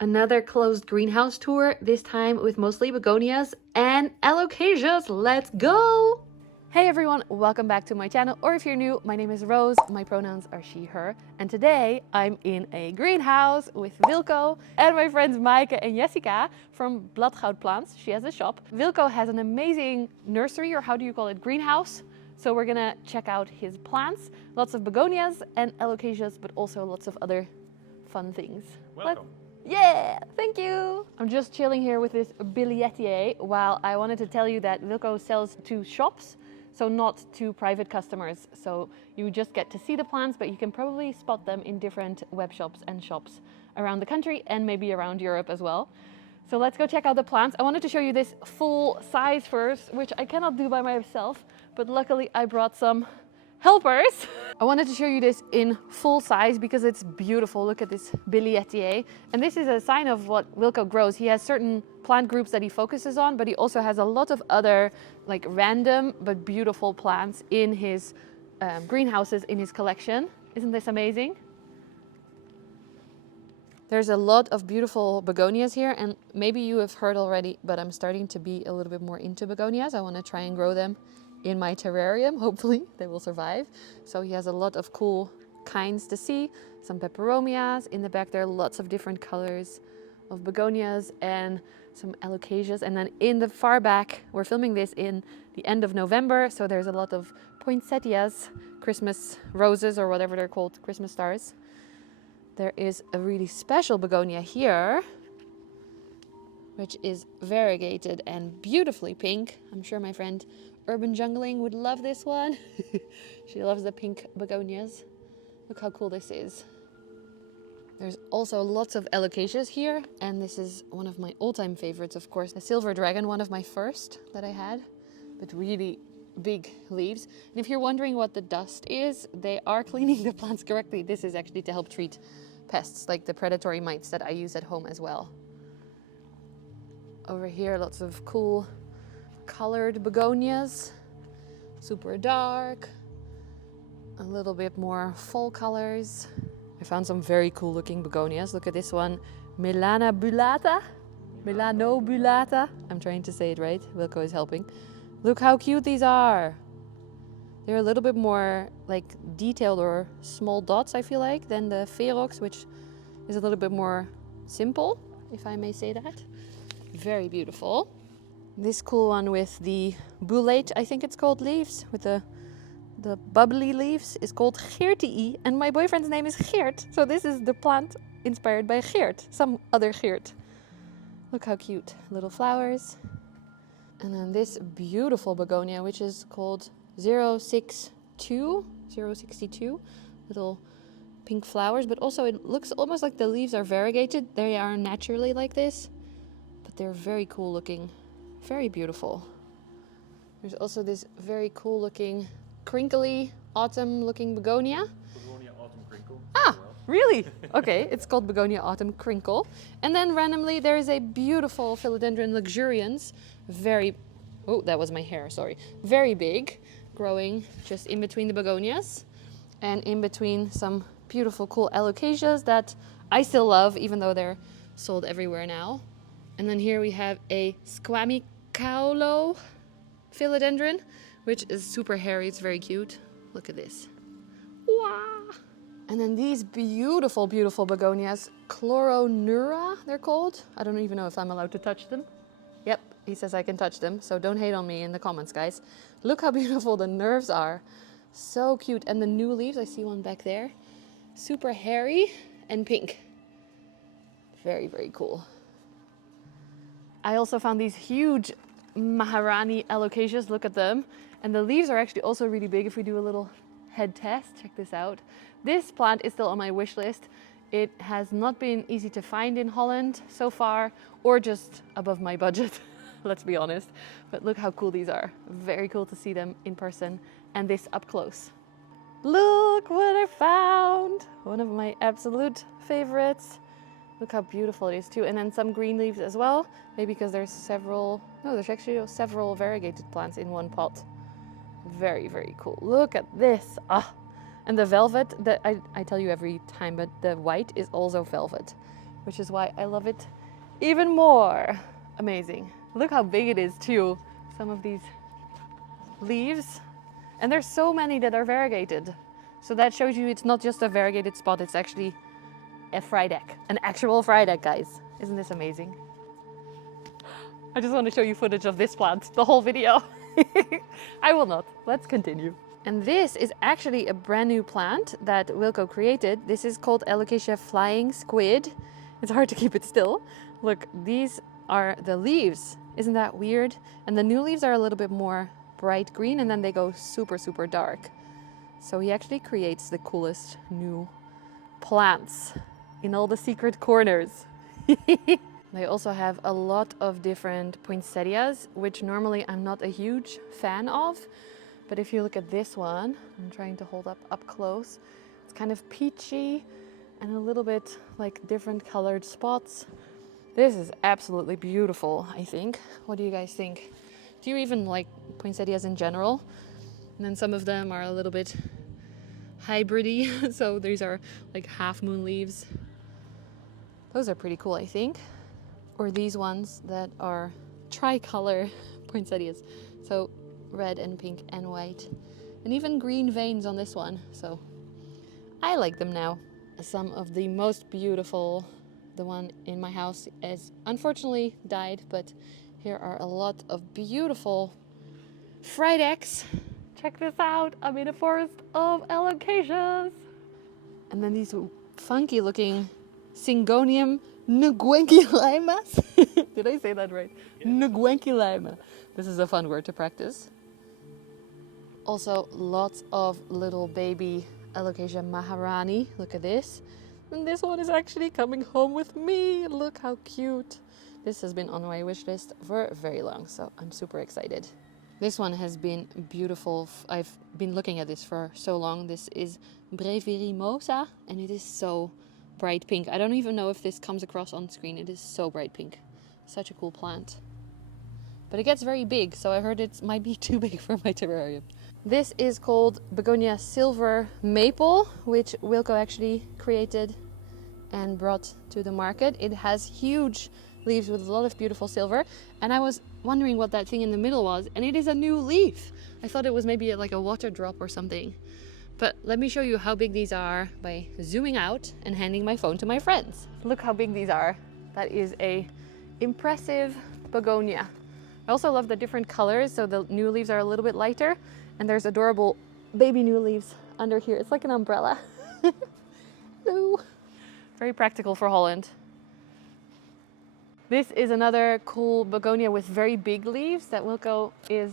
Another closed greenhouse tour, this time with mostly begonias and alocasias. Let's go! Hey everyone, welcome back to my channel, or if you're new, my name is Roos, my pronouns are she, her, and today I'm in a greenhouse with Wilco and my friends Maaike and Jessica from Bladgoud Plants. She has a shop. Wilco has an amazing nursery, or how do you call it, greenhouse. So we're gonna check out his plants, lots of begonias and alocasias, but also lots of other fun things. Welcome. Yeah, thank you. I'm just chilling here with this billettier while I wanted to tell you that Wilco sells to shops, so not to private customers. So you just get to see the plants, but you can probably spot them in different web shops and shops around the country and maybe around Europe as well. So let's go check out the plants. I wanted to show you this full size first, which I cannot do by myself, but luckily I brought some helpers. I wanted to show you this in full size because it's beautiful. Look at this billettier. And this is a sign of what Wilco grows. He has certain plant groups that he focuses on, but he also has a lot of other like random but beautiful plants in his greenhouses in his collection. Isn't this amazing? There's a lot of beautiful begonias here, and maybe you have heard already, but I'm starting to be a little bit more into begonias. I want to try and grow them in my terrarium. Hopefully they will survive. So he has a lot of cool kinds to see. Some peperomias. In the back there are lots of different colors of begonias and some alocasias. And then in the far back, we're filming this in the end of November, so there's a lot of poinsettias, Christmas roses or whatever they're called, Christmas stars. There is a really special begonia here, which is variegated and beautifully pink. I'm sure my friend Urban Jungling would love this one. She loves the pink begonias. Look how cool this is. There's also lots of alocasias here, and this is one of my all-time favorites, of course, the silver dragon, one of my first that I had, but really big leaves. And if you're wondering what the dust is, they are cleaning the plants correctly. This is actually to help treat pests like the predatory mites that I use at home as well. Over here, lots of cool colored begonias, super dark, a little bit more fall colors. I found some very cool looking begonias. Look at this one, melanobullata. I'm trying to say it right. Wilco is helping. Look how cute these are. They're a little bit more like detailed or small dots, I feel like, than the ferox, which is a little bit more simple, if I may say that. Very beautiful. This cool one with the bullate, I think it's called, leaves, with the bubbly leaves, is called Geertii, and my boyfriend's name is Geert, so this is the plant inspired by Geert, some other Geert. Look how cute, little flowers. And then this beautiful begonia, which is called 062, little pink flowers, but also it looks almost like the leaves are variegated. They are naturally like this, but they're very cool looking. Very beautiful. There's also this very cool looking crinkly autumn looking begonia. Begonia Autumn Crinkle. Ah, really? Okay, it's called Begonia Autumn Crinkle. And then randomly there is a beautiful Philodendron luxurians. Oh, that was my hair, sorry. Very big, growing just in between the begonias and in between some beautiful cool alocasias that I still love, even though they're sold everywhere now. And then here we have a squamicaule Philodendron, which is super hairy. It's very cute. Look at this. Wow. And then these beautiful, beautiful begonias, chloroneura, they're called. I don't even know if I'm allowed to touch them. Yep, he says I can touch them, so don't hate on me in the comments, guys. Look how beautiful the nerves are. So cute. And the new leaves, I see one back there. Super hairy and pink. Very, very cool. I also found these huge maharani alocasias. Look at them. And the leaves are actually also really big. If we do a little head test, check this out. This plant is still on my wish list. It has not been easy to find in Holland so far, or just above my budget, let's be honest. But look how cool these are. Very cool to see them in person and this up close. Look what I found! One of my absolute favorites. Look how beautiful it is too. And then some green leaves as well. Maybe because there's there's actually several variegated plants in one pot. Very, very cool. Look at this. And the velvet, I tell you every time, but the white is also velvet. which is why I love it even more. Amazing. Look how big it is too. Some of these leaves. And there's so many that are variegated. So that shows you it's not just a variegated spot, it's actually a frydek. An actual frydek, guys. Isn't this amazing? I just want to show you footage of this plant, the whole video. I will not. Let's continue. And this is actually a brand new plant that Wilco created. This is called Alocasia flying squid. It's hard to keep it still. Look, these are the leaves. Isn't that weird? And the new leaves are a little bit more bright green and then they go super, super dark. So he actually creates the coolest new plants in all the secret corners. They also have a lot of different poinsettias, which normally I'm not a huge fan of. But if you look at this one, I'm trying to hold up close. It's kind of peachy and a little bit like different colored spots. This is absolutely beautiful, I think. What do you guys think? Do you even like poinsettias in general? And then some of them are a little bit hybridy. So these are like half moon leaves. Those are pretty cool, I think. Or these ones that are tricolor poinsettias. So red and pink and white. And even green veins on this one. So I like them now. Some of the most beautiful, the one in my house has unfortunately died, but here are a lot of beautiful frydeks. Check this out. I'm in a forest of alocasias. And then these funky looking Syngonium Nguengi Laimas. Did I say that right? Yeah. Nguengi Laima. This is a fun word to practice. Also lots of little baby Alocasia maharani. Look at this. And this one is actually coming home with me. Look how cute. This has been on my wish list for very long, so I'm super excited. This one has been beautiful. I've been looking at this for so long. This is brevirimosa, and it is so bright pink. I don't even know if this comes across on screen. It is so bright pink. Such a cool plant. But it gets very big, so I heard it might be too big for my terrarium. This is called Begonia Silver Maple, which Wilco actually created and brought to the market. It has huge leaves with a lot of beautiful silver, and I was wondering what that thing in the middle was, and it is a new leaf. I thought it was maybe like a water drop or something. But let me show you how big these are by zooming out and handing my phone to my friends. Look how big these are. That is a impressive begonia. I also love the different colors, so the new leaves are a little bit lighter, and there's adorable baby new leaves under here. It's like an umbrella. No. Very practical for Holland. This is another cool begonia with very big leaves that Wilco is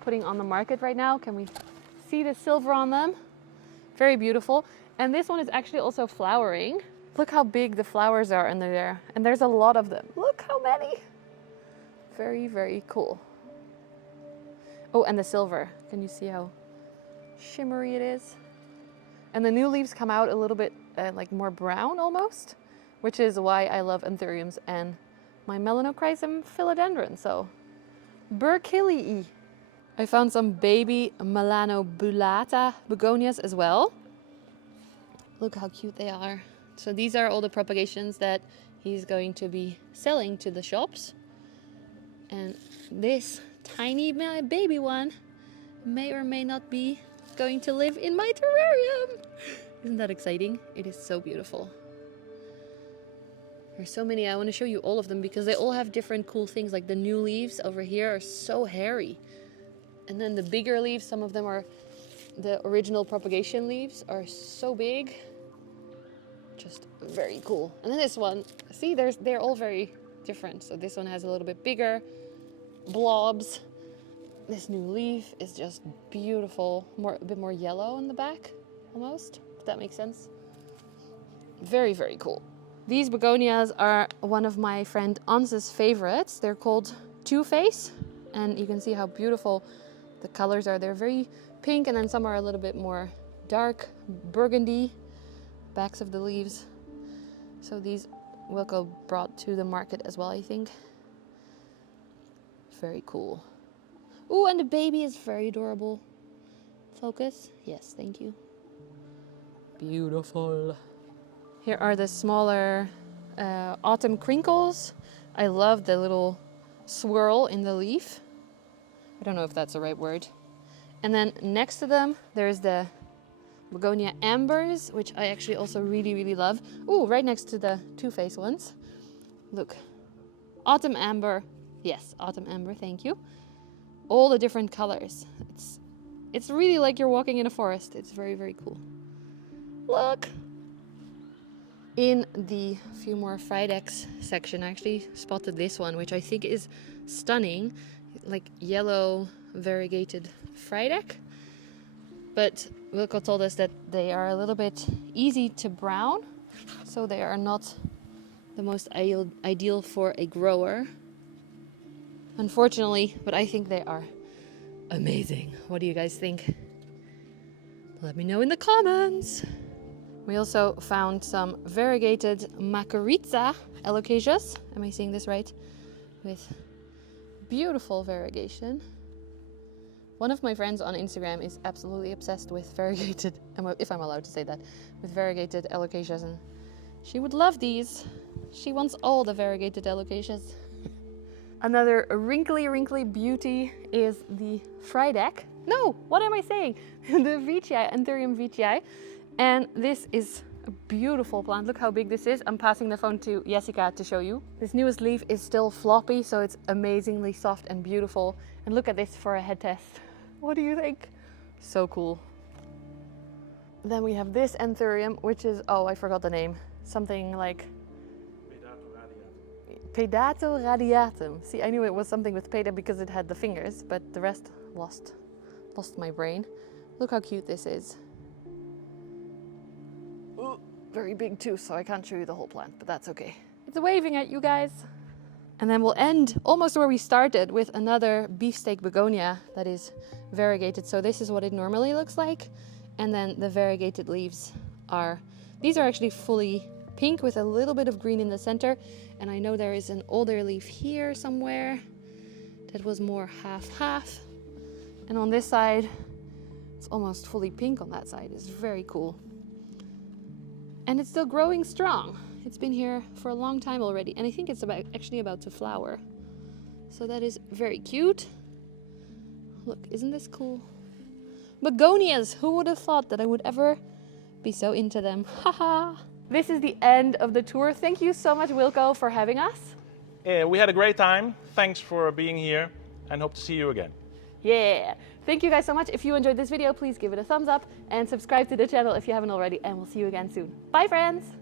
putting on the market right now. Can we see the silver on them? Very beautiful. And this one is actually also flowering. Look how big the flowers are under there. And there's a lot of them. Look how many. Very, very cool. Oh, and the silver. Can you see how shimmery it is? And the new leaves come out a little bit like more brown almost, which is why I love Anthuriums and my melanobullata Philodendron. So, burkillii. I found some baby melanobullata begonias as well. Look how cute they are. So these are all the propagations that he's going to be selling to the shops. And this tiny baby one may or may not be going to live in my terrarium. Isn't that exciting? It is so beautiful. There's so many. I want to show you all of them because they all have different cool things. Like the new leaves over here are so hairy. And then the bigger leaves, some of them are the original propagation leaves, are so big. Just very cool. And then this one, see, they're all very different. So this one has a little bit bigger blobs. This new leaf is just beautiful. A bit more yellow in the back, almost, if that makes sense. Very, very cool. These begonias are one of my friend Ans's favorites. They're called Two Face, and you can see how beautiful the colors are. They're very pink, and then some are a little bit more dark burgundy, backs of the leaves. So these Wilco brought to the market as well, I think. Very cool. Ooh, and the baby is very adorable. Focus. Yes, thank you. Beautiful. Here are the smaller autumn crinkles. I love the little swirl in the leaf. I don't know if that's the right word. And then next to them, there's the Begonia Ambers, which I actually also really, really love. Ooh, right next to the Two Face ones. Look, autumn amber. Yes, autumn amber, thank you. All the different colors. It's really like you're walking in a forest. It's very, very cool. Look. In the few more Fridex section, I actually spotted this one, which I think is stunning. Like yellow variegated Fridex. But Wilco told us that they are a little bit easy to brown, so they are not the most ideal for a grower, unfortunately, but I think they are amazing. What do you guys think? Let me know in the comments. We also found some variegated macrorrhiza alocasias. Am I saying this right? With beautiful variegation. One of my friends on Instagram is absolutely obsessed with variegated, if I'm allowed to say that, with variegated alocasias, and she would love these. She wants all the variegated alocasias. Another wrinkly beauty is the Fridex. No, what am I saying? The veitchii, Anthurium veitchii. And this is a beautiful plant. Look how big this is. I'm passing the phone to Jessica to show you. This newest leaf is still floppy, so it's amazingly soft and beautiful. And look at this for a head test. What do you think? So cool. Then we have this Anthurium, which is, oh, I forgot the name. Something like pedatoradiatum. See, I knew it was something with peda because it had the fingers, but the rest lost my brain. Look how cute this is. Ooh, very big too, so I can't show you the whole plant, but that's okay. It's waving at you guys. And then we'll end almost where we started with another beefsteak begonia that is variegated. So this is what it normally looks like. And then the variegated leaves these are actually fully pink with a little bit of green in the center. And I know there is an older leaf here somewhere that was more half. And on this side, it's almost fully pink on that side. It's very cool. And it's still growing strong. It's been here for a long time already, and I think it's actually about to flower. So that is very cute. Look, isn't this cool? Begonias! Who would have thought that I would ever be so into them? Haha! This is the end of the tour. Thank you so much, Wilco, for having us. Yeah, we had a great time. Thanks for being here, and hope to see you again. Yeah! Thank you guys so much. If you enjoyed this video, please give it a thumbs up and subscribe to the channel if you haven't already, and we'll see you again soon. Bye, friends!